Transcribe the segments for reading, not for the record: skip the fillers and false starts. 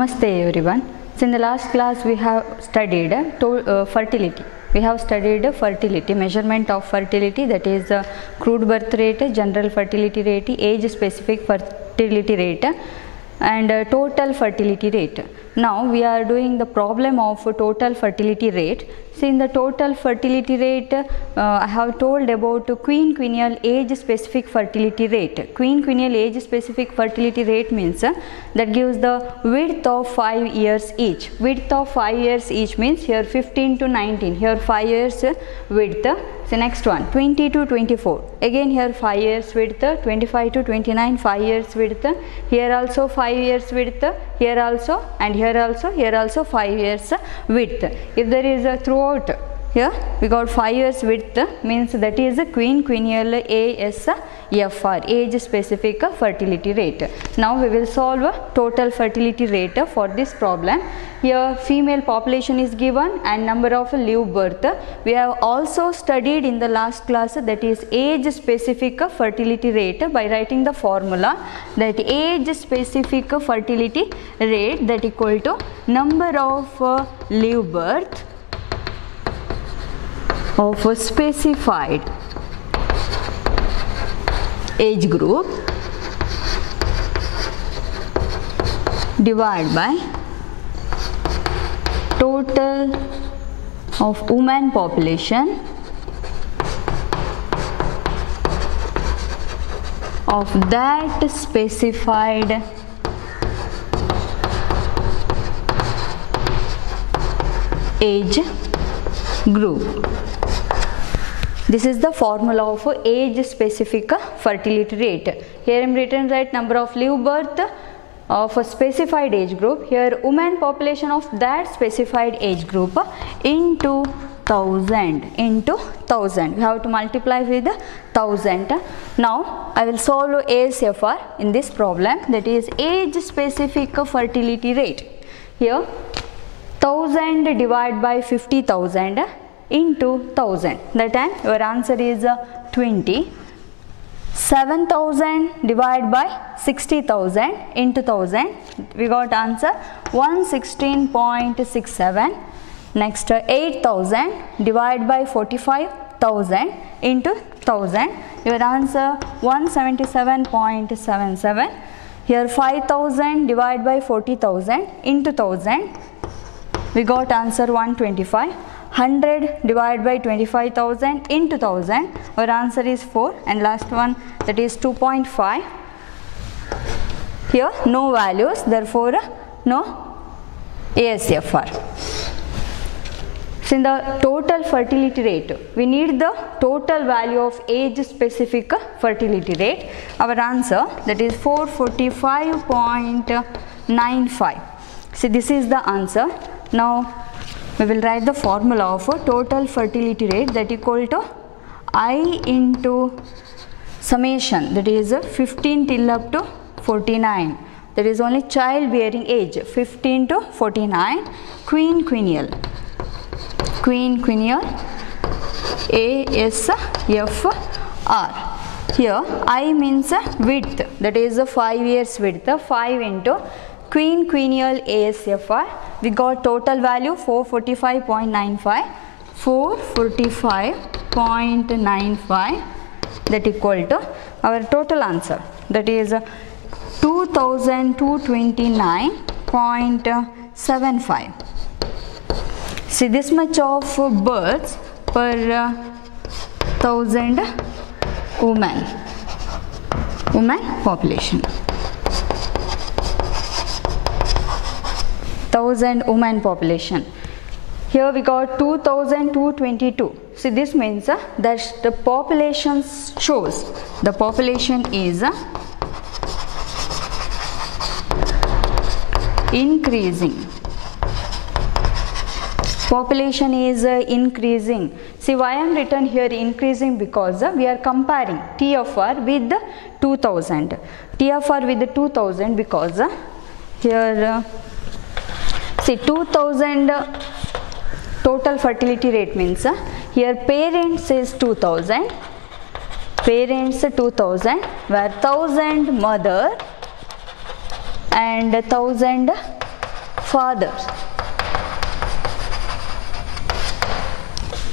Namaste everyone. So in the last class we have studied fertility. We have studied fertility, measurement of fertility, that is crude birth rate, general fertility rate, age specific fertility rate and total fertility rate. Now we are doing the problem of total fertility rate. So in the total fertility rate, I have told about quinquennial age specific fertility rate. Quinquennial age specific fertility rate means that gives the width of 5 years each. Width of 5 years each means here 15 to 19, here 5 years width. So next one 20 to 24, again here 5 years width, 25 to 29 5 years width, here also 5 years width, here also and here also 5 years width. If there is a throughout, here we got 5 years width, means that is a quinquennial ASFR, age specific fertility rate. Now we will solve a total fertility rate for this problem. Here female population is given and number of live birth. We have also studied in the last class, that is age specific fertility rate, by writing the formula that age specific fertility rate that equal to number of live birth of a specified age group divided by total of women population of that specified age group. This is the formula of age specific fertility rate. Here I am written right number of live birth of a specified age group, here women population of that specified age group into 1000, we have to multiply with 1000. Now I will solve ASFR in this problem, that is age specific fertility rate. Here 1000 divided by 50,000 into 1000, that time your answer is 20. 7,000 divided by 60,000 into 1000, we got answer 116.67. Next 8,000 divided by 45,000 into 1000, your answer 177.77. Here 5,000 divided by 40,000 into 1000, we got answer 125. 100 divided by 25,000 into 1000, our answer is 4, and last one, that is 2.5. Here no values, therefore no ASFR. So in the total fertility rate, we need the total value of age specific fertility rate. Our answer, that is 445.95. See, this is the answer. Now we will write the formula of total fertility rate, that equal to I into summation, that is 15 till up to 49, that is only child bearing age 15 to 49, quinquennial ASFR. Here I means width, that is 5 years width, 5 into quinquennial ASFR. We got total value 445.95, 445.95, that equal to our total answer, that is 2229.75. See, this much of births per 1000 women population. 1000 women population. Here we got 2222. See, this means that the population shows the population is increasing. Population is increasing. See, why I am written here increasing, because we are comparing TFR with 2000. TFR with 2000 because here see 2000 total fertility rate means here parents is 2000, where 1000 mother and 1000 fathers.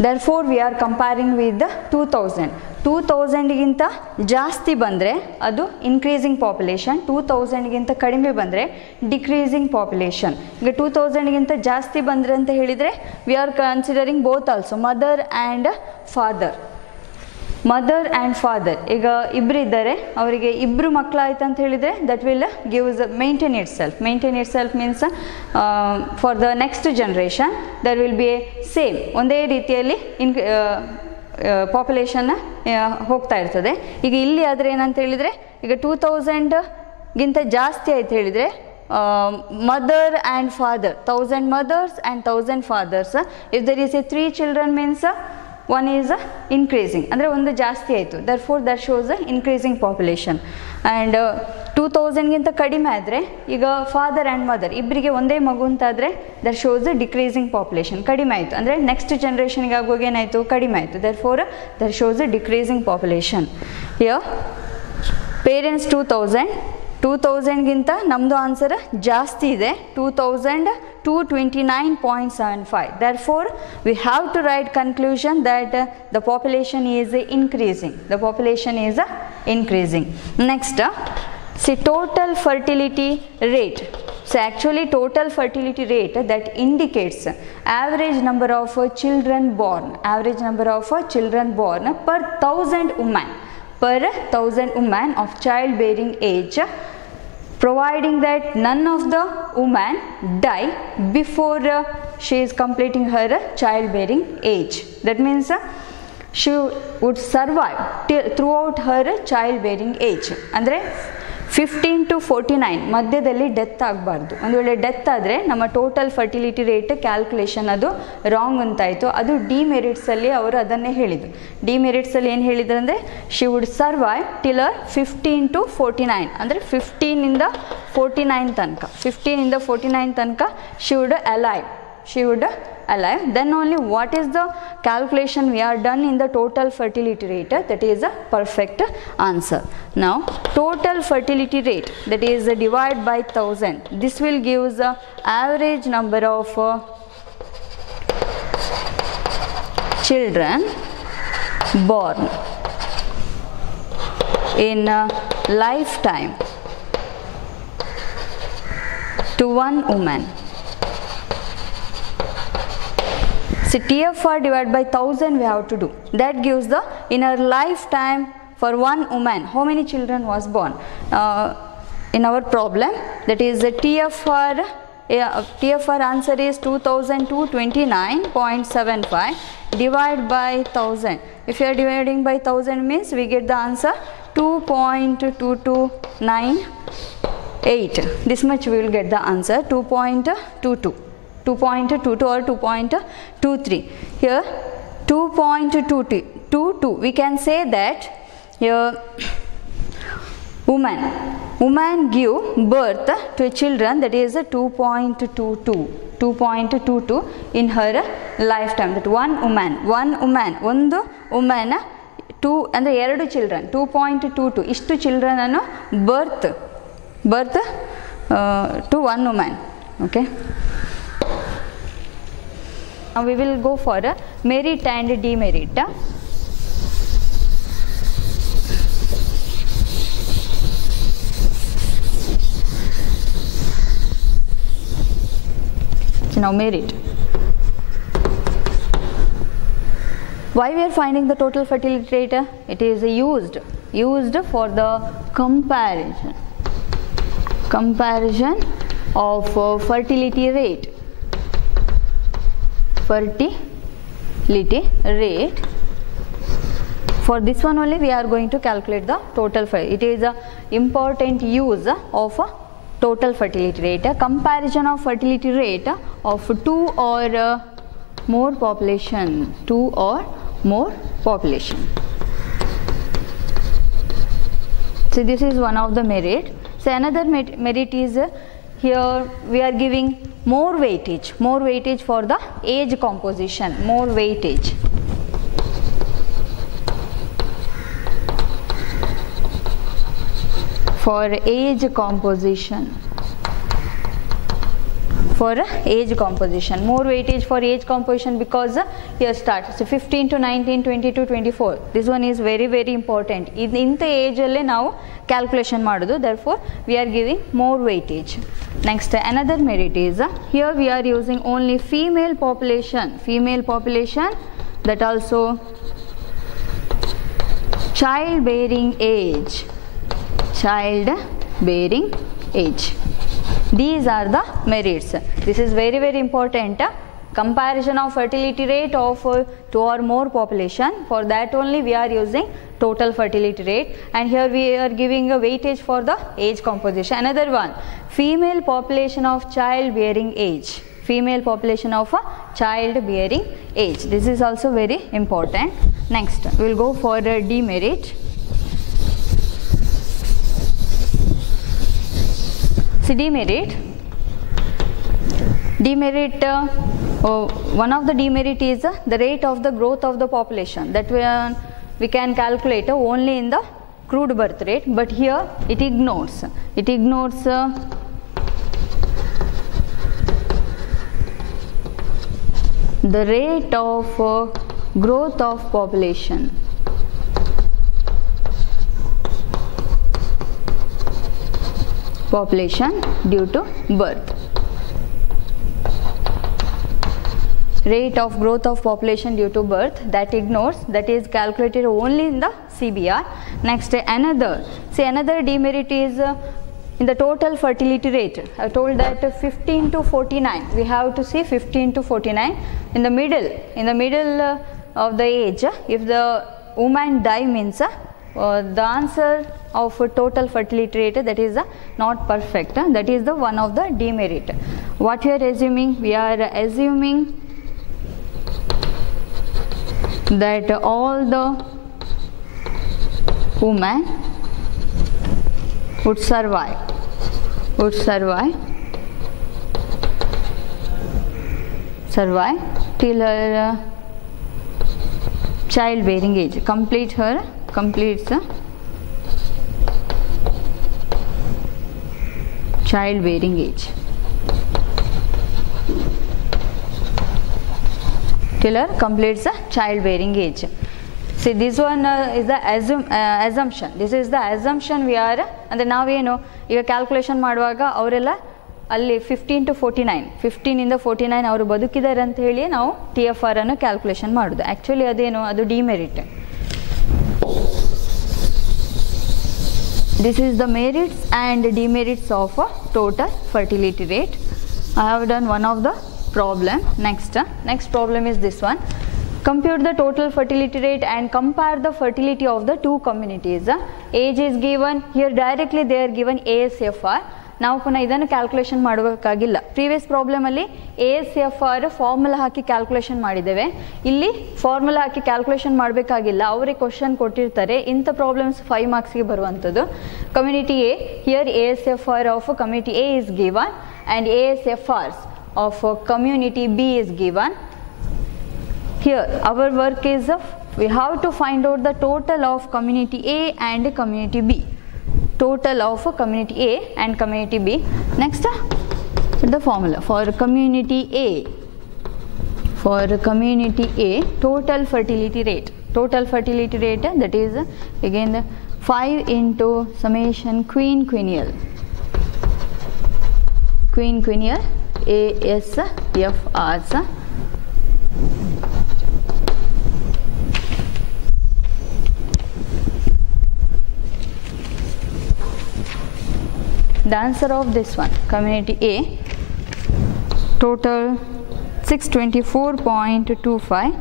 Therefore we are comparing with the 2000. 2000 ಗಿಂತ ಜಾಸ್ತಿ ಬಂದರೆ ಅದು increasing population, 2000 ಗಿಂತ ಕಡಿಮೆ ಬಂದರೆ decreasing population. ಈಗ 2000 ಗಿಂತ ಜಾಸ್ತಿ ಬಂದರೆ ಅಂತ ಹೇಳಿದರೆ we are considering both also mother and father. Mother and father ಈಗ ಇಬ್ಬರು ಇದ್ದಾರೆ, ಅವರಿಗೆ ಇಬ್ಬರು ಮಕ್ಕಳಾಯ್ತು ಅಂತ ಹೇಳಿದರೆ that will gives maintain itself. Maintain itself means for the next generation there will be a same, ಒಂದೇ ರೀತಿಯಲ್ಲಿ ಪಾಪ್ಯುಲೇಷನ್ ಹೋಗ್ತಾ ಇರ್ತದೆ. ಈಗ ಇಲ್ಲಿ ಆದರೆ ಏನಂತ ಹೇಳಿದರೆ ಈಗ 2000ಗಿಂತ ಜಾಸ್ತಿ ಆಯ್ತು ಹೇಳಿದರೆ mother and father, 1000 mothers and 1000 fathers. If there is a 3 children means one is increasing, ಅಂದರೆ ಒಂದು ಜಾಸ್ತಿ ಆಯಿತು. therefore that shows increasing population. and 2000ಗಿಂತ ಕಡಿಮೆ ಆದರೆ ಈಗ ಫಾದರ್ ಆ್ಯಂಡ್ ಮದರ್ ಇಬ್ಬರಿಗೆ ಒಂದೇ ಮಗು ಅಂತಾದರೆ ದಟ್ ಶೋಸ್ ಡಿಕ್ರೀಸಿಂಗ್ ಪಾಪ್ಯುಲೇಷನ್, ಕಡಿಮೆ ಆಯಿತು. ಅಂದರೆ ನೆಕ್ಸ್ಟ್ ಜನ್ರೇಷನ್ಗೆ ಆಗುವಾಗ ಏನಾಯಿತು, ಕಡಿಮೆ ಆಯಿತು. therefore that shows decreasing population. Here parents 2000ಗಿಂತ ನಮ್ಮದು ಆನ್ಸರ್ ಜಾಸ್ತಿ ಇದೆ, 2229.75. therefore we have to write conclusion that the population is increasing. The population is increasing. Next, see total fertility rate. So actually total fertility rate that indicates average number of children born, average number of children born per 1000 women, per 1000 women of childbearing age, providing that none of the women die before she is completing her childbearing age. That means she would survive throughout her childbearing age. ಅಂದರೆ 15 to 49 ಮಧ್ಯದಲ್ಲಿ death ಆಗಬಾರ್ದು. ಒಂದು ವೇಳೆ death ಆದರೆ ನಮ್ಮ total fertility rate calculation ಅದು wrong ಅಂತಾಯಿತು. ಅದು ಡಿಮೆರಿಟ್ಸಲ್ಲಿ ಅವರು ಅದನ್ನೇ ಹೇಳಿದರು. ಡಿಮೆರಿಟ್ಸಲ್ಲಿ ಏನು ಹೇಳಿದ್ರು ಅಂದರೆ she would survive till 15 to 49, ಅಂದರೆ 15ಇಂದ 49 ತನಕ, 15ಇಂದ 49 ತನಕ she would alive, she would alive. Then only what is the calculation we are done in the total fertility rate, that is a perfect answer. Now total fertility rate, that is divided by 1000, this will give the average number of children born in a lifetime to one woman. So TFR divided by 1000 we have to do. That gives the in her lifetime for one woman how many children was born. In our problem that is the TFR answer is 2229.75 divided by 1000. If you are dividing by 1000 means we get the answer 2.2298. This much we will get the answer 2.22 or 2.23. Here 2.22 we can say that here woman give birth to children, that is 2.22 in her lifetime. That one woman ಒಂದು woman 2 ಅಂದರೆ 2 children 2.22 ಇಷ್ಟು children ಅನ್ನು ಬರ್ತ್ to one woman. Okay, now we will go for a merit and demerit. So now merit. Why we are finding the total fertility rate? It is used for the comparison of fertility rate. For this one only we are going to calculate the total fertility. It is a important use of total fertility rate, a comparison of fertility rate of two or more population. So this is one of the merit. So another merit is here we are giving more weightage for the age composition, more weightage. For age composition for age composition. More weightage for age composition because here starts. So 15 to 19, 20 to 24. This one is very important. In the age alle now calculation madudu. Therefore, we are giving more weightage. Next, another merit is here we are using only female population. Female population, that also childbearing age. Childbearing age. These are the merits. This is very important. Comparison of fertility rate of 2 or more population. For that only we are using total fertility rate, and here we are giving a weightage for the age composition. Another one, female population of childbearing age. Female population of a childbearing age. This is also very important. Next, we will go for a demerit. See, demerit, one of the demerit is the rate of the growth of the population, that we can calculate only in the crude birth rate, but here it ignores the rate of growth of population. Due to birth. Rate of growth of population due to birth, that ignores, that is calculated only in the CBR. Next, another demerit is in the total fertility rate. I told that 15 to 49. We have to see 15 to 49. In the middle of the age, if the woman die means the answer of total fertility rate, that is not perfect. That is the one of the demerit. What we are assuming? We are assuming that all the women would survive till her childbearing age, completes childbearing age, till her completes the childbearing age. See, this one is the assumption. This is the assumption we are, and ನಾವೇನು ಈಗ calculation ಮಾಡುವಾಗ ಅವರೆಲ್ಲ ಅಲ್ಲಿ 15 to 49, 15 ಇಂದ 49 ಅವರು ಬದುಕಿದ್ದಾರೆ ಅಂತ ಹೇಳಿ ನಾವು TFR ಅನ್ನು ಕ್ಯಾಲ್ಕುಲೇಷನ್ ಮಾಡೋದು. ಆ್ಯಕ್ಚುಲಿ ಅದೇನು, ಅದು demerit. This is the merits and demerits of a total fertility rate. I have done one of the problem. Next problem is this one. Compute the total fertility rate and compare the fertility of the two communities. Age is given. Here directly they are given ASFR. ನಾವು ಪುನಃ ಇದನ್ನು calculation ಮಾಡಬೇಕಾಗಿಲ್ಲ. Previous ಪ್ರಾಬ್ಲಮಲ್ಲಿ ASFR formula ಹಾಕಿ calculation ಮಾಡಿದ್ದೇವೆ. ಇಲ್ಲಿ formula ಹಾಕಿ calculation ಮಾಡಬೇಕಾಗಿಲ್ಲ. ಅವರೇ question ಕೊಟ್ಟಿರ್ತಾರೆ. ಇಂಥ ಪ್ರಾಬ್ಲಮ್ಸ್ 5 ಮಾರ್ಕ್ಸ್ಗೆ ಬರುವಂಥದ್ದು. Community A, here ASFR of community A is given and ASFRs of community B is given. Here our work is we have to find out the total of community A and community B. Total of community A and community B. Next, the formula for community A. For community A, total fertility rate. Total fertility rate, that is again the 5 into summation quinquennial ASFRs. The answer of this one, community A, total 624.25.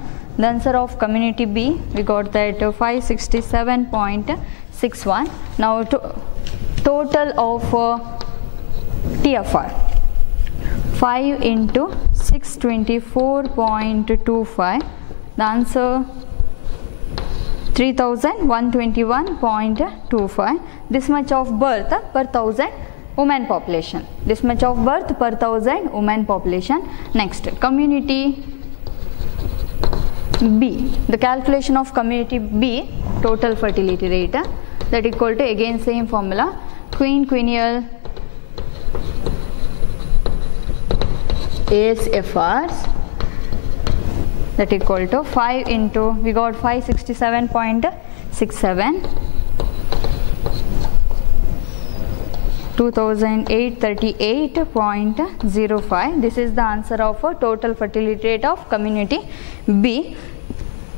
The answer of community B, we got that 567.61. Now total of TFR, 5 into 624.25. The answer 3121.25. This much of birth per 1000 women population. This much of birth per 1000 women population. Next, community B. The calculation of community B total fertility rate, that equal to again same formula, quinquennial ASFRs, that equal to 5 into, we got 567.67, 2838.05. This is the answer of a total fertility rate of community B.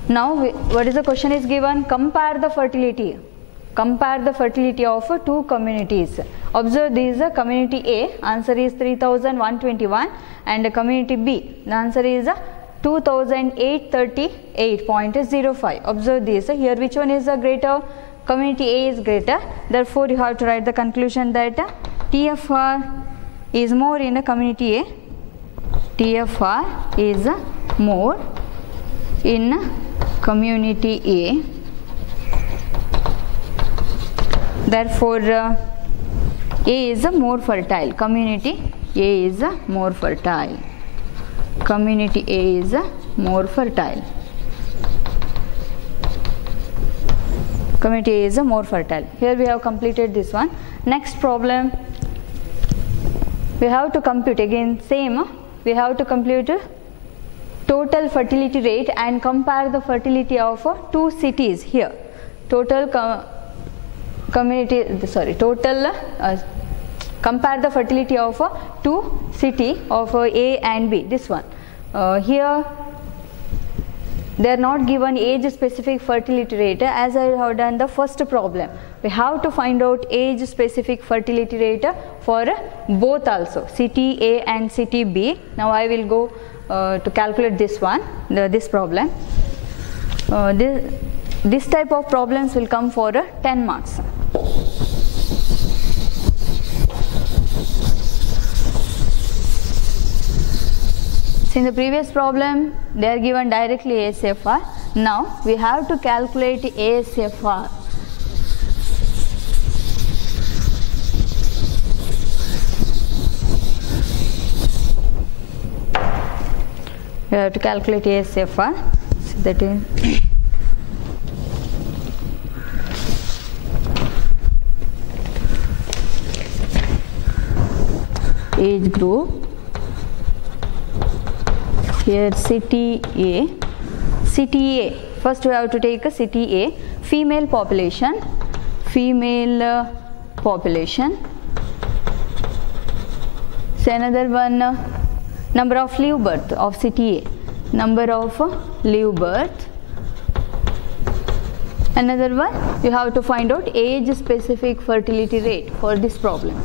Now what is the question is given? Compare the fertility. Compare the fertility of two communities. Observe these, community A, answer is 3121, and community B, the answer is 2838.05. Observe this, here which one is the greater? Community A is greater, therefore you have to write the conclusion that TFR is more in a community A. TFR is more in community A. Therefore, A is more fertile. Community A is more fertile. Community A is more fertile. Community A is more fertile. Here we have completed this one. Next problem, we have to compute again same. We have to compute total fertility rate and compare the fertility of two cities here. Total compare the fertility of two city of A and B. This one here they are not given age specific fertility rate as I have done the first problem. We have to find out age specific fertility rate for both also, city A and city B. Now I will go to calculate this one, this problem. This type of problems will come for 10 marks. In the previous problem, they are given directly ASFR. Now we have to calculate ASFR. We have to calculate ASFR. So that is age group. Here city A. City A. First we have to take a city A. Female population. Female population. So another one, number of live birth of city A. Number of live birth. Another one, you have to find out age specific fertility rate for this problem.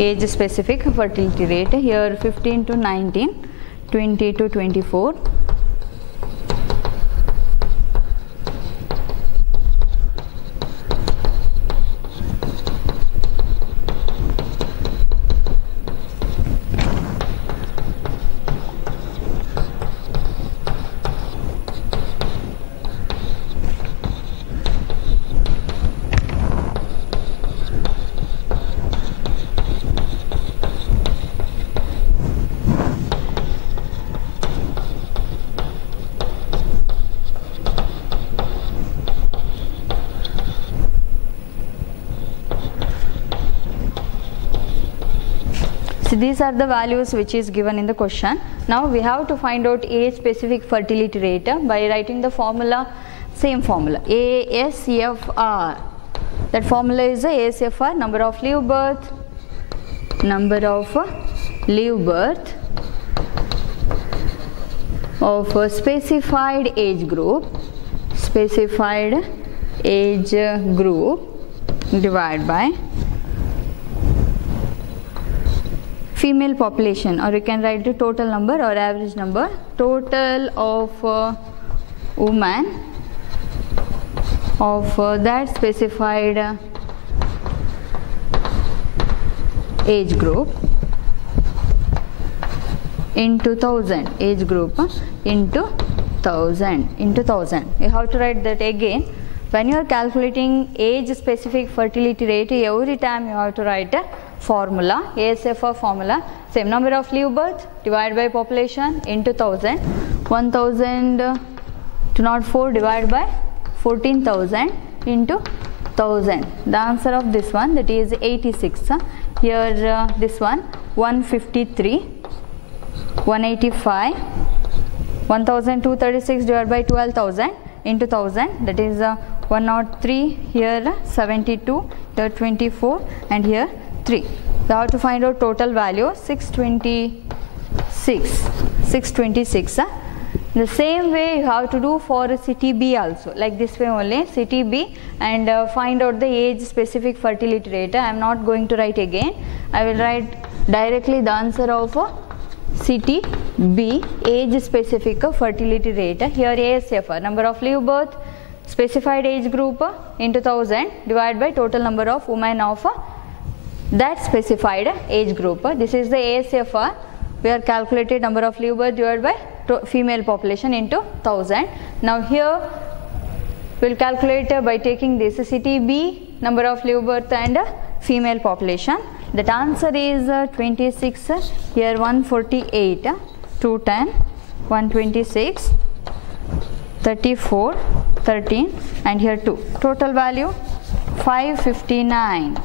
Age specific fertility rate here 15 to 19, 20 to 24. So these are the values which is given in the question. Now we have to find out age specific fertility rate by writing the formula, same formula, ASFR. That formula is ASFR, number of live birth, of a specified age group, divided by female population, or you can write the total number or average number, total of women of that specified age group into 1000, age group into 1000. You have to write that again. When you are calculating age specific fertility rate, every time you have to write a formula, ASFR formula, same, number of live birth divided by population into 1000, 1000 204 divided by 14,000 into 1000. The answer of this one, that is 86. Here this one 153, 185, 1236 divided by 12,000 into 1000, that is 103, here 72, here 24, and here 3. We have to find out total value 626. The same way you have to do for city B also, like this way only, city B, and find out the age specific fertility rate. I am not going to write again. I will write directly the answer of city B, age specific fertility rate. Here ASFR, number of live birth, specified age group into 1000 divided by total number of women of that specified age group. This is the ASFR. We are calculated number of live birth divided by female population into 1000. Now here we will calculate by taking this city B, number of live birth and female population. That answer is 26, here 148, 210, 126, 34, 13, and here 2. Total value 559.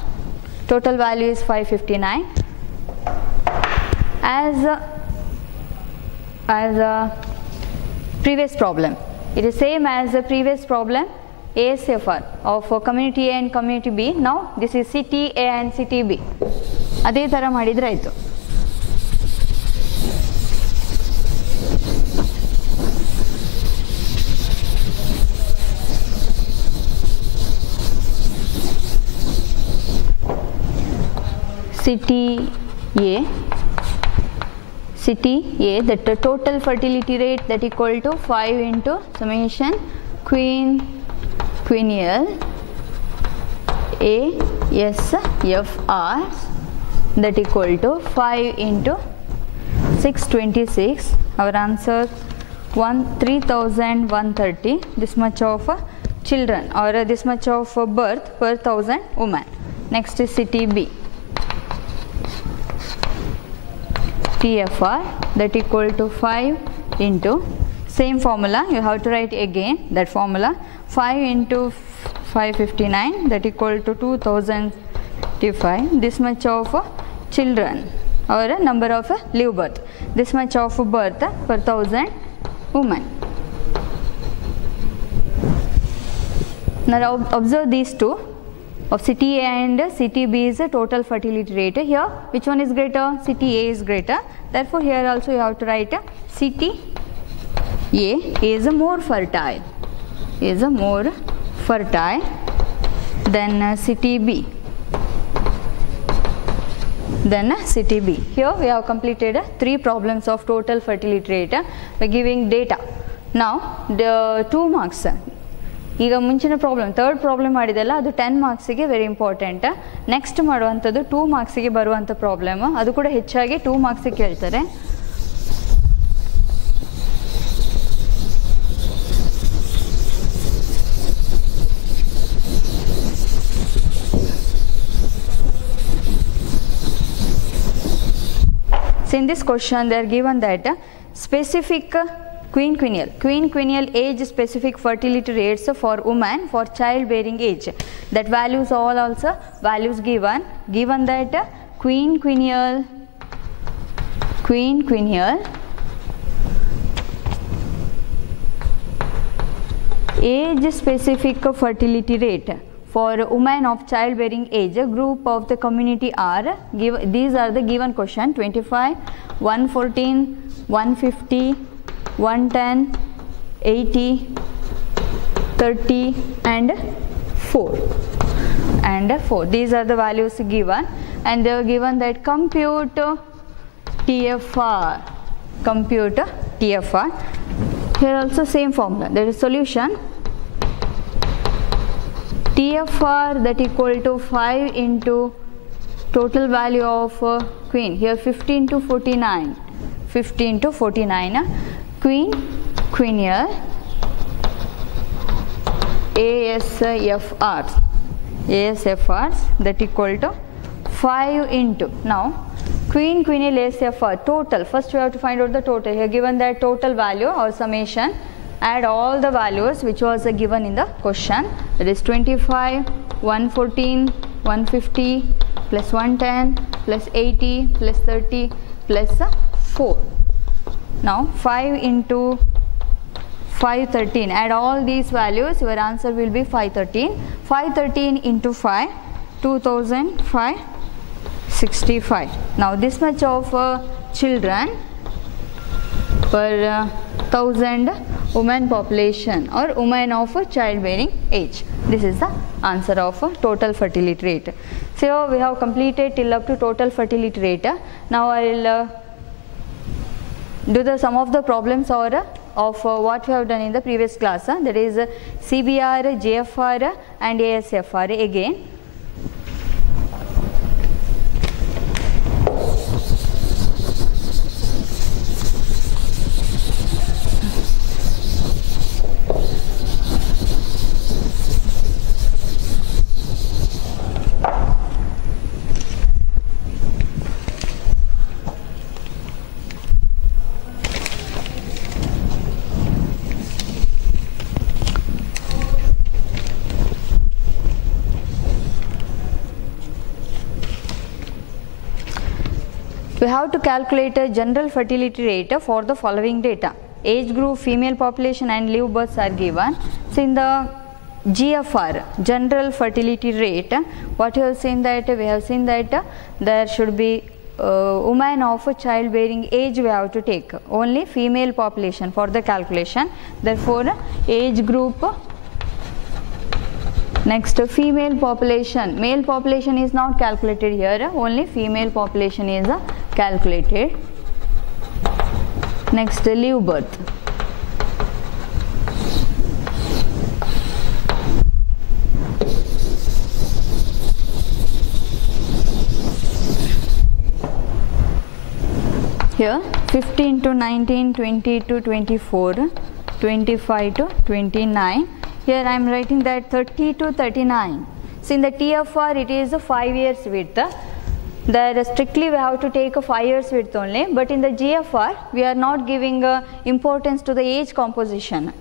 Total value is 559. As a previous problem, it is same as the previous problem, ASFR of community A and community B. Now this is city A and city B. ಅದೇ ಥರ ಮಾಡಿದರೆ ಆಯಿತು. City A, that the total fertility rate that equal to 5 into summation queenal ASFR, that equal to 5 into 626. Our answer 3130. This much of children or this much of birth per 1000 women. Next is city B. TFR, that equal to 5 into, same formula you have to write again, that formula 5 into 559, that equal to 2005. This much of children or number of live birth, this much of birth per 1000 women. Now observe these two of city A and city B is the total fertility rate. Here which one is greater? City A is greater. Therefore here also you have to write city A is more fertile, than city B. Here we have completed 3 problems of total fertility rate by giving data. Now the 2 marks. ಈಗ ಮುಂಚಿನ problem third problem ಮಾಡಿದೆಲ್ಲ ಅದು 10 ಮಾರ್ಕ್ಸಿಗೆ very important. Next ಮಾಡುವಂಥದ್ದು 2 ಮಾರ್ಕ್ಸಿಗೆ ಬರುವಂಥ problem, ಅದು ಕೂಡ ಹೆಚ್ಚಾಗಿ 2 ಮಾರ್ಕ್ಸಿಗೆ ಕೇಳ್ತಾರೆ. So in this question they are given that specific quinquennial age specific fertility rates for women for childbearing age. That values all also values given that quinquennial age specific fertility rate for women of childbearing age, group of the community are these are the given question: 25, 114, 150, 110, 80, 30 and 4. These are the values given, and they are given that compute TFR. Here also same formula. There is solution. TFR that equal to 5 into total value of queen. Here 15 to 49. Quinquennial ASFRs that equal to 5 into. Now quinquennial ASFR total, first we have to find out the total. Here given that total value or summation, add all the values which was given in the question, that is 25, 114, 150 plus 110 plus 80 plus 30 plus 4. Now 5 into 513, add all these values, your answer will be 513. 513 into 5, 2565. Now this much of children per 1000 women population or women of childbearing age. This is the answer of total fertility rate. So we have completed till up to total fertility rate. Now I will do the some of the problems or of what we have done in the previous class, that is CBR, JFR and ASFR again. We have to calculate a general fertility rate for the following data. Age group, female population and live births are given. So in the GFR, general fertility rate, what you have seen that we have seen that there should be women of childbearing age we have to take. Only female population for the calculation. Therefore, age group. Next, female population. Male population is not calculated here, only female population is calculated. Next, live birth. Here 15 to 19, 20 to 24, 25 to 29. Here I am writing that 30 to 39. So in the TFR it is a 5 years width. There strictly we have to take a 5 years width only, but in the GFR we are not giving importance to the age composition.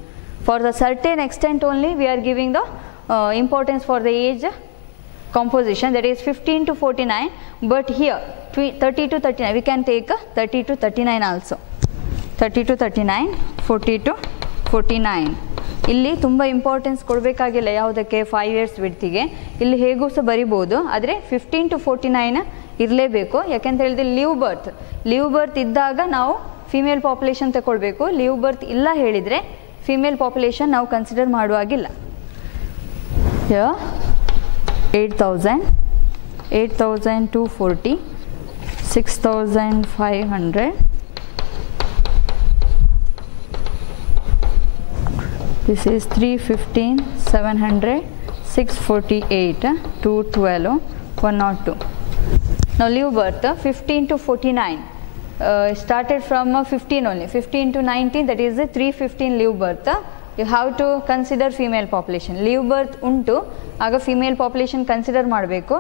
For the certain extent only we are giving the importance for the age composition, that is 15 to 49, but here 30 to 39 we can take 30 to 39 also. 30 to 39, 40 to 49. ಇಲ್ಲಿ ತುಂಬ importance ಕೊಡಬೇಕಾಗಿಲ್ಲ ಯಾವುದಕ್ಕೆ 5 years ವಿಡ್ತಿಗೆ. ಇಲ್ಲಿ ಹೇಗೂ ಸಹ ಬರಿಬೋದು, ಆದರೆ 15 to 49 ಇರಲೇಬೇಕು. ಯಾಕೆಂತ ಹೇಳಿದ್ರೆ ಲಿವ್ ಬರ್ತ್ ಇದ್ದಾಗ ನಾವು ಫಿಮೇಲ್ ಪಾಪ್ಯುಲೇಷನ್ ತಗೊಳ್ಬೇಕು. ಲಿವ್ ಬರ್ತ್ ಇಲ್ಲ ಹೇಳಿದರೆ ಫಿಮೇಲ್ ಪಾಪ್ಯುಲೇಷನ್ ನಾವು consider ಮಾಡುವಾಗಿಲ್ಲ. 8,000, 8,240, 6,500. This is 315, 700, 648, 212, 102. Now live birth 15 to 49. Started from 15 only. 15 to 19, that is 315 live birth. You have to consider female population. Live birth untu, ಆಗ ಫಿಮೇಲ್ ಪಾಪ್ಯುಲೇಷನ್ ಕನ್ಸಿಡರ್ ಮಾಡಬೇಕು.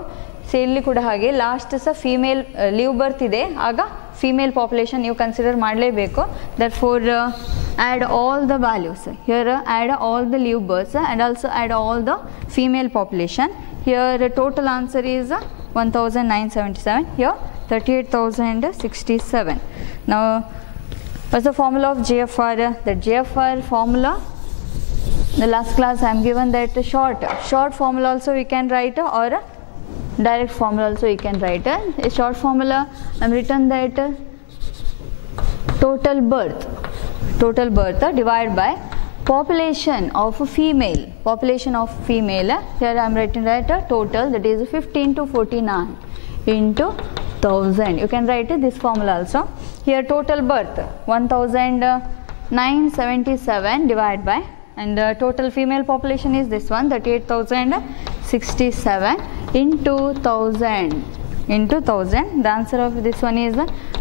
So ಇಲ್ಲಿ ಕೂಡ ಹಾಗೆ last ಸಹ female live ಬರ್ತ್ ಇದೆ, ಆಗ female population ನೀವು consider ಮಾಡಲೇಬೇಕು. That four add all the values. Here add all the live births and also add all the female population. Here the total answer is 1977. Here 38,067. Now what's the formula of GFR? The GFR formula, the last class I am given that short formula also we can write, or direct formula also we can write. A short formula I am written that total birth divided by population of female. Here I am writing that total, that is 15 to 49 into 1000. You can write this formula also. Here total birth 1977 divided by, and total female population is this one, 38,067 into 1000. The answer of this one is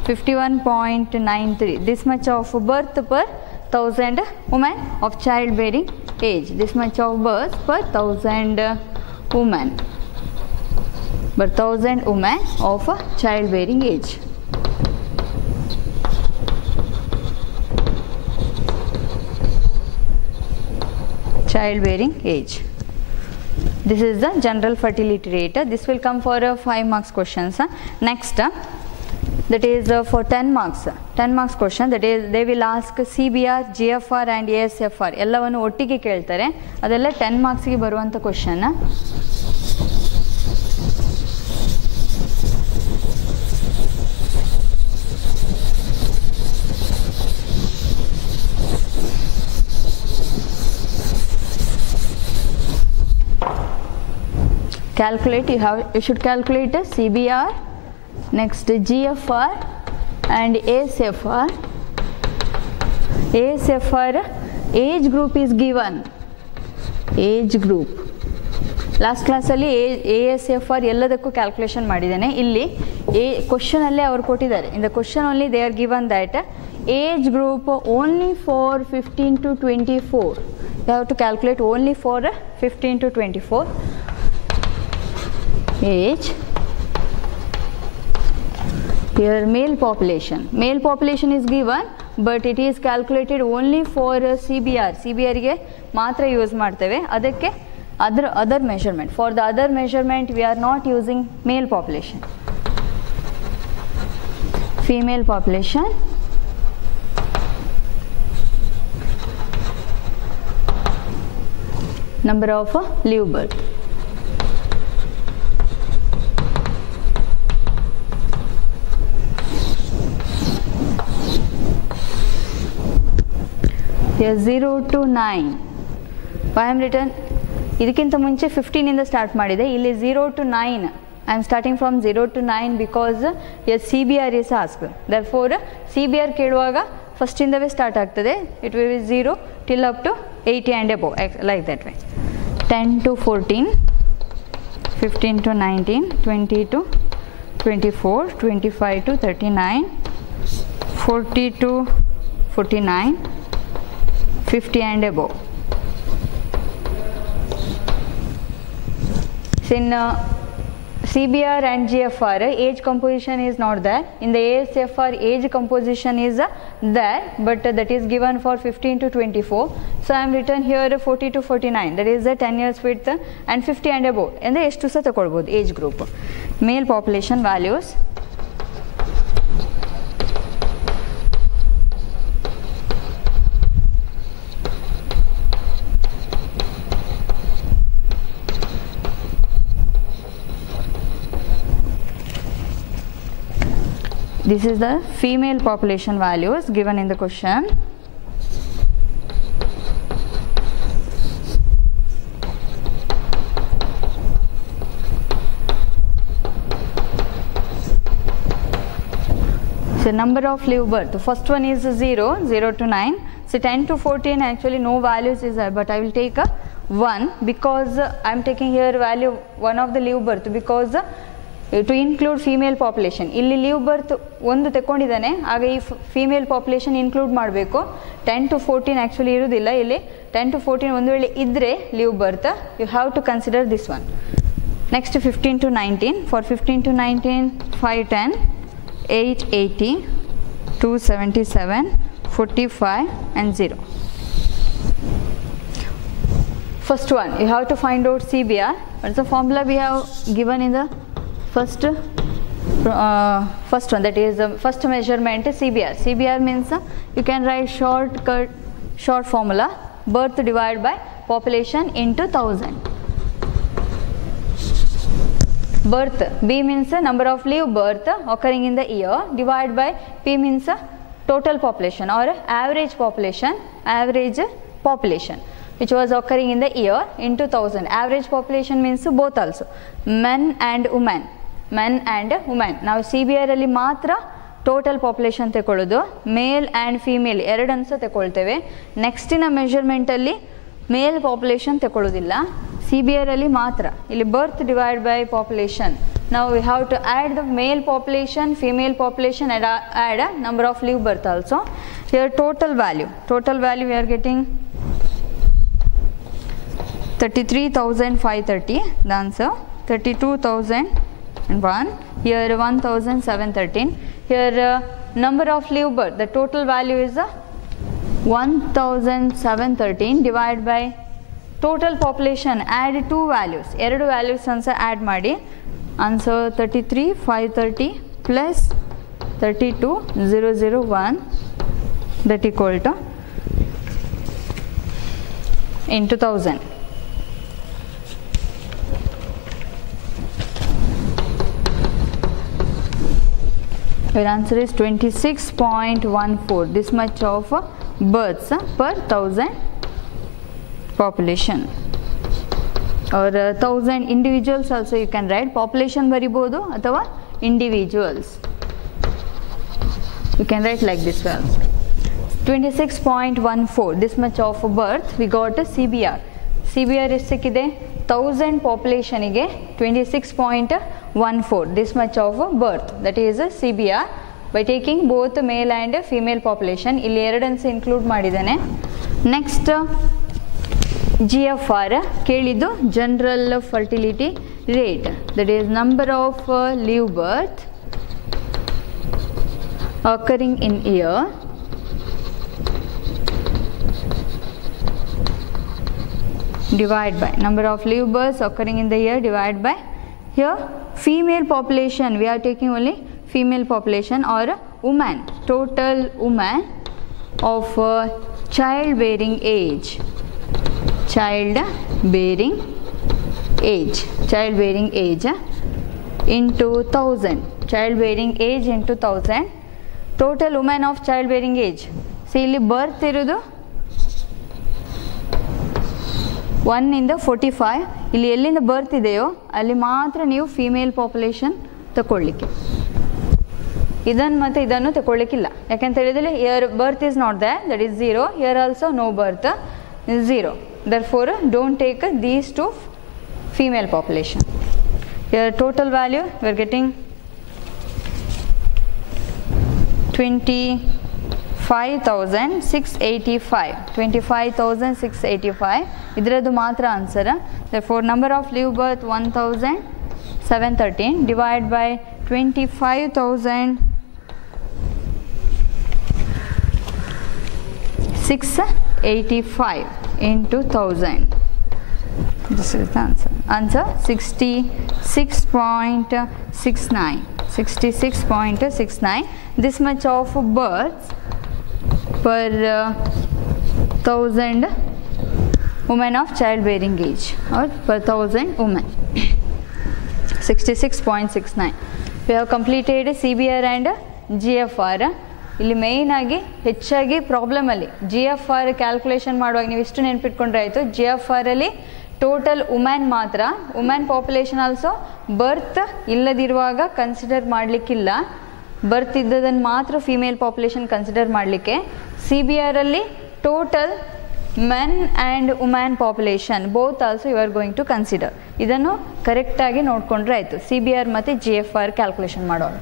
51.93. This much of birth per 1000 women of childbearing age. This much of birth per 1000 women. But 1000 women of childbearing age. Childbearing age. This is the general fertility rate. This will come for 5 marks questions. Next, that is for 10 marks. 10 marks question, that is they will ask CBR, GFR and ASFR ಎಲ್ಲವನ್ನು ಒಟ್ಟಿಗೆ ಕೇಳ್ತಾರೆ. ಅದೆಲ್ಲ 10 marks ಗೆ ಬರುವಂತ question. Calculate, you should calculate CBR, next GFR and ASFR. ASFR age group is given. Age group. Last class ಅಲ್ಲಿ ASFR ಎಲ್ಲದಕ್ಕೂ calculation ಮಾಡಿದ್ದೇನೆ. ಇಲ್ಲಿ ಕ್ವಶನ್ ಅಲ್ಲೇ ಅವರು ಕೊಟ್ಟಿದ್ದಾರೆ. In the question only they are given that age group only for 15 to 24. You have to calculate only for 15 to 24. Age. Here male population is given, but it is calculated only for CBR. CBR ಗೆ ಮಾತ್ರ use ಮಾಡ್ತೇವೆ. ಅದಕ್ಕೆ other measurement. For the other measurement we are not using male population. Female population. Number of live birth. Here 0 to 9. Why I am written? ಇದಕ್ಕಿಂತ ಮುಂಚೆ 15 ಇಂದ start ಮಾಡಿದೆ. ಇಲ್ಲಿ 0 to 9. I am starting from 0 to 9 because yes, CBR is asked. Therefore CBR ಕೇಳುವಾಗ first ಇಂದವೇ start ಆಗ್ತದೆ. It will be 0 till up to 80 and above, like that way. 10 to 14, 15 to 19, 20 to 24, 25 to 39, 40 to 49, 50 and above. In CBR and GFR age composition is not there. In the ASFR age composition is there, but that is given for 15 to 24. So I am written here 40 to 49, that is the 10 years width and 50 and above. And the ಎಷ್ಟು ಸಹ ತಗೊಳ್ಬಹುದು age group. Male population values. This is the female population values given in the question. So number of live birth, first one is 0 to 9. So 10 to 14 actually no values is there, but I will take a 1 because I am taking here value 1 of the live birth because to include female population. ಇಲ್ಲಿ live birth ಒಂದು ತಗೊಂಡಿದ್ದಾನೆ, ಆಗ ಈ female population include ಮಾಡಬೇಕು. 10 to 14 actually ಇರುವುದಿಲ್ಲ. ಇಲ್ಲಿ 10 to 14 ಒಂದು ವೇಳೆ ಇದ್ದರೆ live birth, you have to consider this one. Next 15 to 19. For 15 to 19, 510, 880, 277, 45 and 0. First one, you have to find out CBR. What's the formula we have given in the first one, that is first measurement CBR. CBR means you can write short formula, birth divided by population into 1000. Birth, B means number of live birth occurring in the year, divided by P means total population or average population which was occurring in the year into 1000. Average population means both also, men and women. ನಾವು CBR ಅಲ್ಲಿ ಮಾತ್ರ total population ತಗೊಳ್ಳೋದು, male and female ಎರಡನ್ನು ಸಹ ತಗೊಳ್ತೇವೆ. ನೆಕ್ಸ್ಟಿನ ಮೆಷರ್ಮೆಂಟಲ್ಲಿ ಮೇಲ್ population ತಗೊಳ್ಳೋದಿಲ್ಲ, CBR ಅಲ್ಲಿ ಮಾತ್ರ. ಇಲ್ಲಿ ಬರ್ತ್ ಡಿವೈಡ್ ಬೈ ಪಾಪ್ಯುಲೇಷನ್, ನಾವು we have to add the male population, female population add number of live birth also. Here total value we are getting 33,530, the answer 32,001. Here 1,713. Here number of live birth, the total value is 1,713 divided by Total population add 2 values, 2 values answer add ಮಾಡಿ, answer 33,530 plus 32,001 that equal to into 1000. Your answer is 26.14. This much of births per 1000 population, or 1000 individuals also you can write. Population baribodu athava individuals, you can write like this well. 26.14. this much of birth we got a CBR. CBR is ಸಿಕ್ಕಿದೆ 1000 population ಗೆ 26.14. this much of birth, that is a CBR by taking both male and female population. ಇಲ್ಲಿ ಎರಡನ್ನು include ಮಾಡಿದ್ದಾನೆ. Next GFR ಕೇಳಿದ್ದು general fertility rate, that is number of leave birth occurring in year divide by number of live births occurring in the year divide by, here female population we are taking only female population, or woman, total woman of childbearing age, childbearing age into 1000, childbearing age into 1000, total women of childbearing age. See ಇಲ್ಲಿ birth ಇರೋದು 1 ಇಂದ 45, ಇಲ್ಲಿ ಎಲ್ಲಿಂದ ಬರ್ತ್ ಇದೆಯೋ ಅಲ್ಲಿ ಮಾತ್ರ ನೀವು female population ತಗೊಳ್ಳಿಕ್ಕೆ, ಇದನ್ನು ಮತ್ತು ಇದನ್ನು ತಗೊಳ್ಳಿಕ್ಕಿಲ್ಲ. ಯಾಕೆಂತ ಹೇಳಿದರೆ here birth is not that, that is 0, here also no birth is 0, therefore don't take these two female population. Here total value we are getting 25,685, 25,685 ಇದರದ್ದು ಮಾತ್ರ answer. therefore number of live birth 1713 divide by 25,685 into 1000. This is the answer. Answer 66.69. 66.69. This much of births per 1000 women of childbearing age, or per 1000 women. 66.69. We have completed CBR and GFR. ಇಲ್ಲಿ main ಆಗಿ ಹೆಚ್ಚಾಗಿ ಪ್ರಾಬ್ಲಮಲ್ಲಿ GFR calculation ಮಾಡುವಾಗ ನೀವು ಇಷ್ಟು ನೆನ್ಪಿಟ್ಕೊಂಡ್ರೆ ಆಯಿತು. GFR ಅಲ್ಲಿ total women ಮಾತ್ರ, women population also birth ಇಲ್ಲದಿರುವಾಗ ಕನ್ಸಿಡರ್ ಮಾಡಲಿಕ್ಕಿಲ್ಲ, ಬರ್ತ್ ಇದ್ದದನ್ನು ಮಾತ್ರ ಫಿಮೇಲ್ ಪಾಪ್ಯುಲೇಷನ್ ಕನ್ಸಿಡರ್ ಮಾಡಲಿಕ್ಕೆ. CBR ಅಲ್ಲಿ total men and women population both also you are going to consider. ಇದನ್ನು ಕರೆಕ್ಟಾಗಿ ನೋಡಿಕೊಂಡ್ರೆ ಆಯಿತು CBR ಮತ್ತು GFR ಕ್ಯಾಲ್ಕುಲೇಷನ್ ಮಾಡೋರು.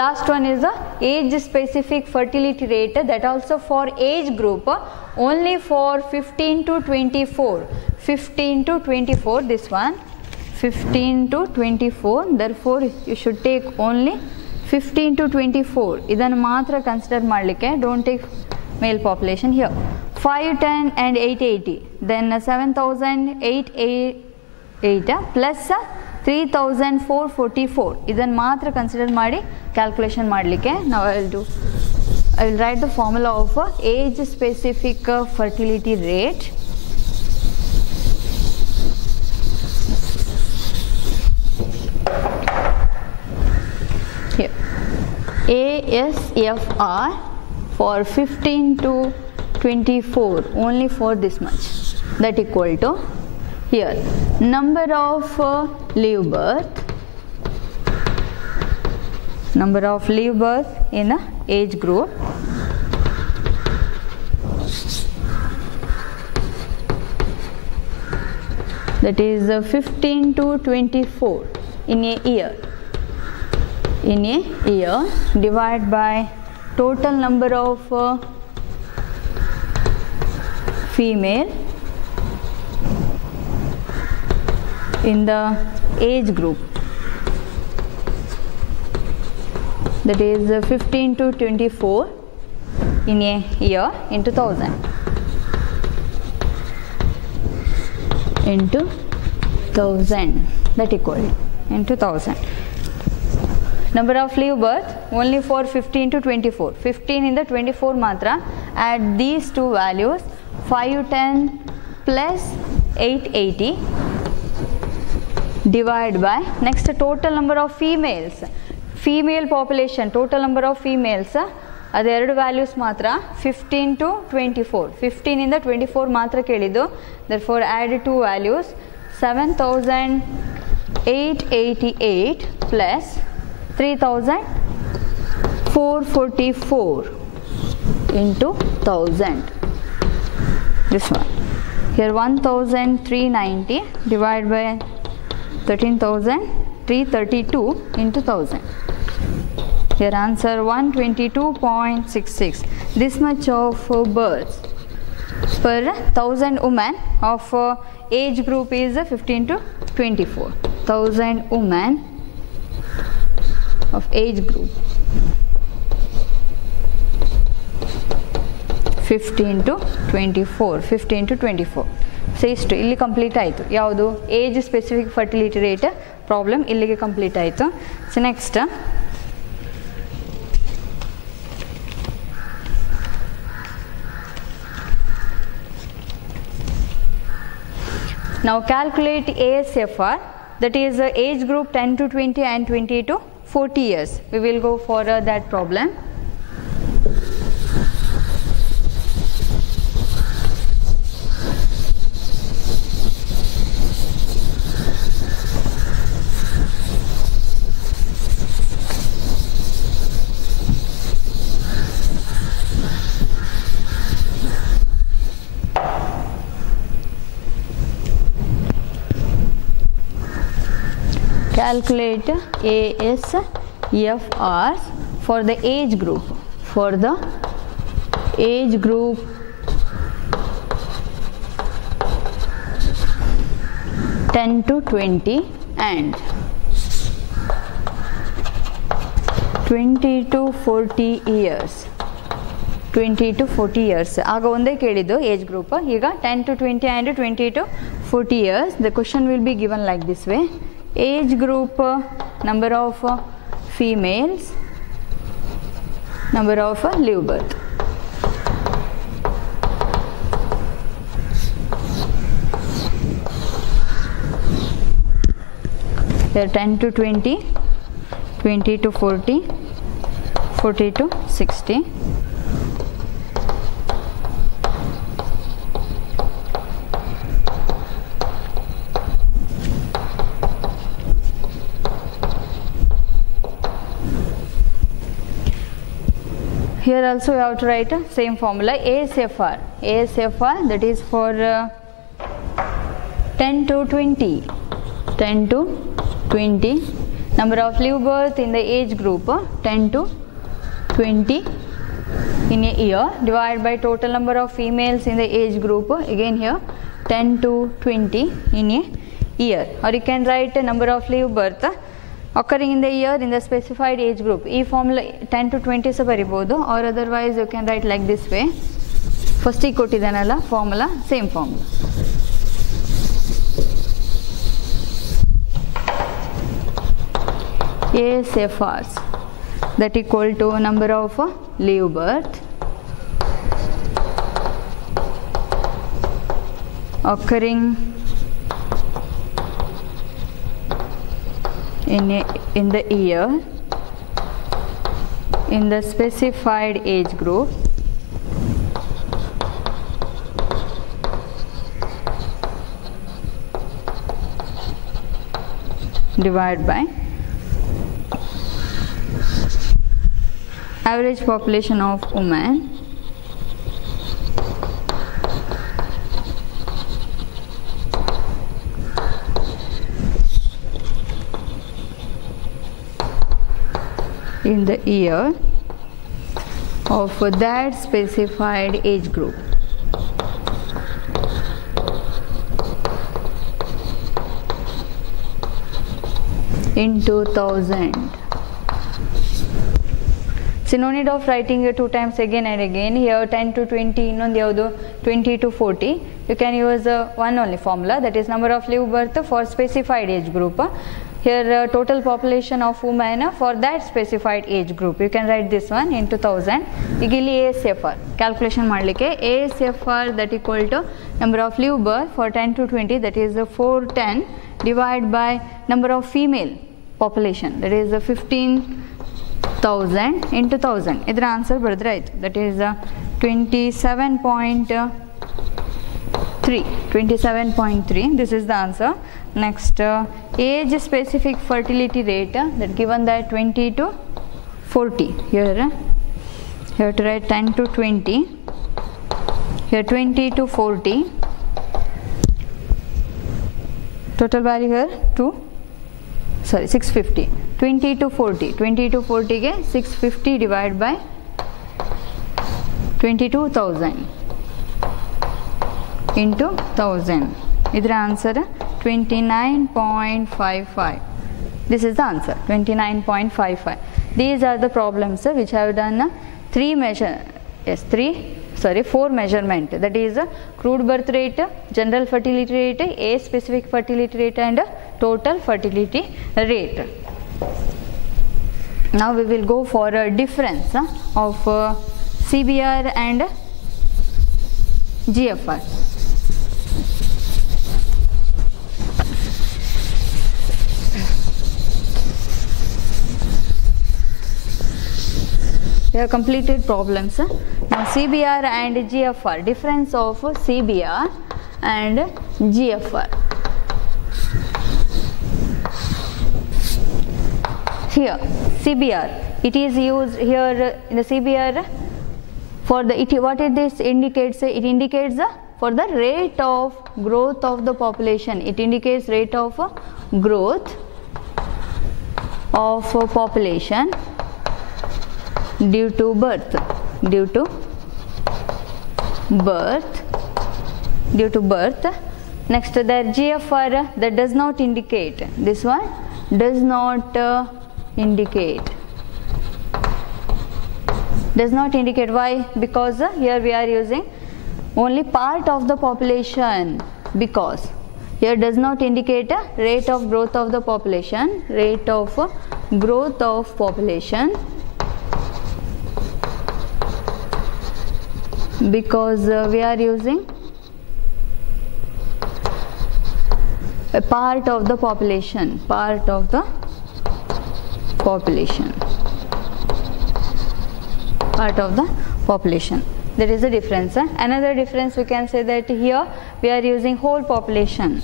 Last one is the age specific fertility rate, that also for age group only for 15 to 24. 15 to 24, this one 15 to 24, therefore you should take only 15 to 24. idannu matra consider madlikke, don't take male population here. 5, 10 and 880, then 7,808 plus 3,444 ಇದನ್ನು ಮಾತ್ರ consider ಮಾಡಿ calculation ಮಾಡಲಿಕ್ಕೆ. ನಾವು I will write the formula of age specific fertility rate. Here ASFR for 15 to 24 only for this much, that equal to here number of live birth, number of live birth in a age group that is 15 to 24 in a year, divide by total number of female in the age group, that is 15 to 24 in a year into 1000. into 1000, that equal into 1000. Number of leave birth only for 15 to 24. 15 in the 24 matra. Add these two values, 510 plus 880 divide by next total number of females. Female population, total number of females. ಅದು ಎರಡು values ಮಾತ್ರ 15 to 24. 15 ಇಂದ 24 ಮಾತ್ರ ಕೇಳಿದ್ದು. Therefore add two values, 7888 plus 3444 into 1000. This one. Here 1390 divided by 13,332 into 1000. Here answer 122.66. This much of births per 1000 women of age group is 15 to 24. 1000 women of age group 15 to 24. 15 to 24. So ಇಷ್ಟು ಇಲ್ಲಿ complete ಆಯಿತು. ಯಾವುದು age specific fertility rate problem ಇಲ್ಲಿಗೆ complete ಆಯಿತು. So next now calculate ASFR, that is age group 10 to 20 and 20 to 40 years. We will go for that problem. Calculate ASFR for the age group. For the age group 10 to 20 and 20 to 40 years. 20 to 40 years. ಆಗ ಒಂದೇ ಕೇಳಿದ್ದು age group. ಈಗ 10 to 20 and 20 to 40 years. The question will be given like this way. Age group, number of females, number of leave birth. Here 10 to 20, 20 to 40, 40 to 60. Here also you have to write same formula. ASFR, ASFR, that is for 10 to 20, 10 to 20, number of leave birth in the age group 10 to 20 in a year, divided by total number of females in the age group, again here 10 to 20 in a year. Or you can write number of leave birth occurring in the year in the specified age group. E formula 10 to 20 se baribodu, or otherwise you can write like this way. First e kotidanalla formula, same formula. ASFRs, that equal to number of leave birth occurring in the year in the specified age group divided by average population of women in the year of that specified age group. In 2000. So no need of writing it 2 times again and again. Here 10 to 20, ಇನ್ನೊಂದು ಯಾವುದು 20 to 40. You can use one only formula, that is number of live birth for specified age group. Here total population of women for that specified age group. You can write this one into 1000. ಈಗ ಇಲ್ಲಿ ASFR calculation ಮಾಡಲಿಕ್ಕೆ ASFR that equal to number of live birth for 10 to 20, that is 410 divided by number of female population, that is 15,000 into 1000. ಇದರ answer ಬರೆದ್ರೆ ಆಯಿತು, that is 27.3. This is the answer. Next, age specific fertility rate, that given that 20 to 40. Here you have to write 10 to 20. Here 20 to 40. Total value here 650. 20 to 40. 20 to 40 ke 650 divided by 22,000 into 1000. Idra answer 29.55. This is the answer, 29.55. These are the problems which I have done 4 measurement, that is crude birth rate, general fertility rate, age specific fertility rate and total fertility rate. Now we will go for a difference of CBR and GFR. We have completed problems. Now CBR and GFR, difference of CBR and GFR. Here CBR, it is used here in the CBR for the what this indicates? It indicates for the rate of growth of the population. It indicates rate of growth of population due to birth. Next, the GFR, that does not indicate. This one does not indicate. Does not indicate. Why? Because here we are using only part of the population. Because here does not indicate rate of growth of the population. Rate of growth of population. Because we are using a part of the population. There is a difference. Another difference, we can say that here we are using whole population.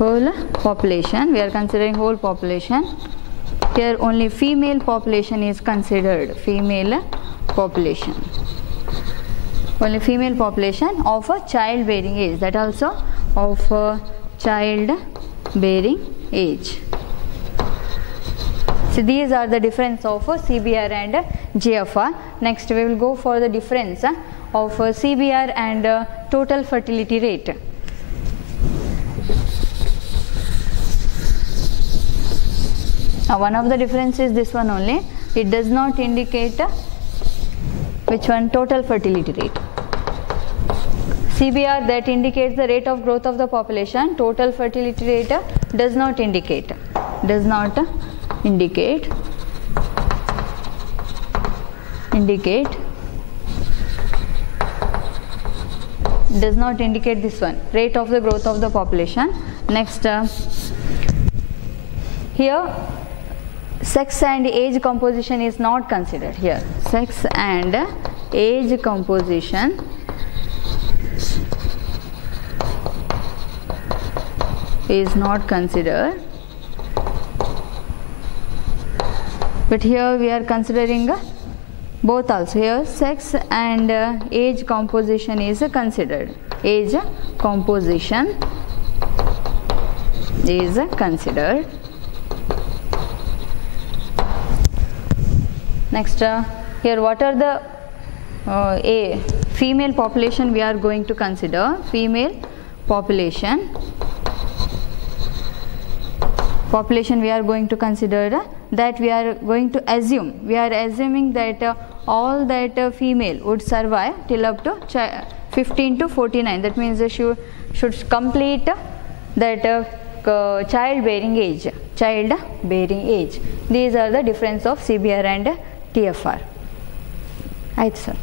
We are considering whole population. Here only female population is considered. Only female population of a childbearing age. That also of childbearing age. So these are the difference of CBR and GFR. Next we will go for the difference of CBR and total fertility rate. One of the differences is this one only. It does not indicate which one? Total fertility rate. CBR, that indicates the rate of growth of the population. Total fertility rate does not indicate. Does not indicate this one, rate of the growth of the population. Next, here sex and age composition is not considered. Here sex and age composition is not considered, but here we are considering both also. Here sex and age composition is considered. Age composition is considered. Next, here what are the female population we are going to consider. Female population population we are going to consider that we are going to assume, we are assuming that all that female would survive till up to 15 to 49. That means she should complete that childbearing age. These are the difference of CBR and TFR. Right, sir.